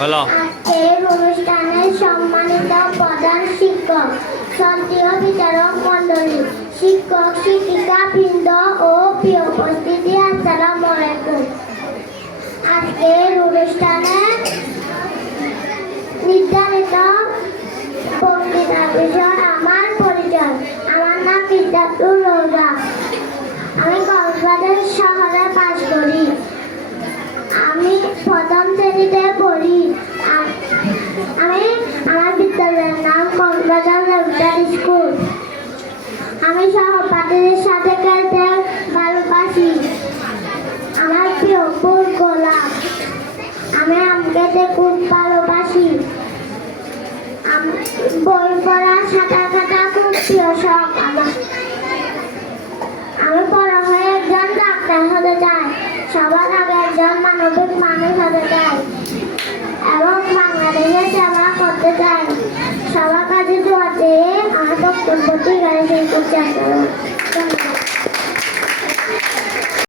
হলো আজকের অনুষ্ঠানে সম্মানিত প্রধান শিক্ষক, শ্রদ্ধেয় বিচারক মণ্ডলী, শিক্ষক শিক্ষিকা বৃন্দ ও প্রিয় উপস্থিতি, আসসালামু আলাইকুম। আজকের অনুষ্ঠানে নির্ধারিত বক্তৃতার বিষয় আমার পরিচয়। আমার নাম বিদ্যাতুর রোজা। আমি কক্সবাজার শহরে বাস করি। আমি প্রথম শ্রেণীতে পড়ি। আমার বিদ্যালয়ের নাম কক্সবাজার রেগুলার স্কুল। আমি সহপাঠীদের সাথে খেলতে ভালোবাসি। আমার প্রিয় ফুল গোলাপ। আমি আম খেতে খুব ভালোবাসি। বই পড়া, সাঁতার কাটা খুব প্রিয় শখ আমার। আমি বড় হয়ে একজন ডাক্তার হতে চাই। সবার আগে একজন মানবিক মানুষ হতে চাই এবং বাংলাদেশের সেবা করতে চাই। সবার কাছে দোয়া চেয়ে আমার বক্তব্যটি শেষ করছি।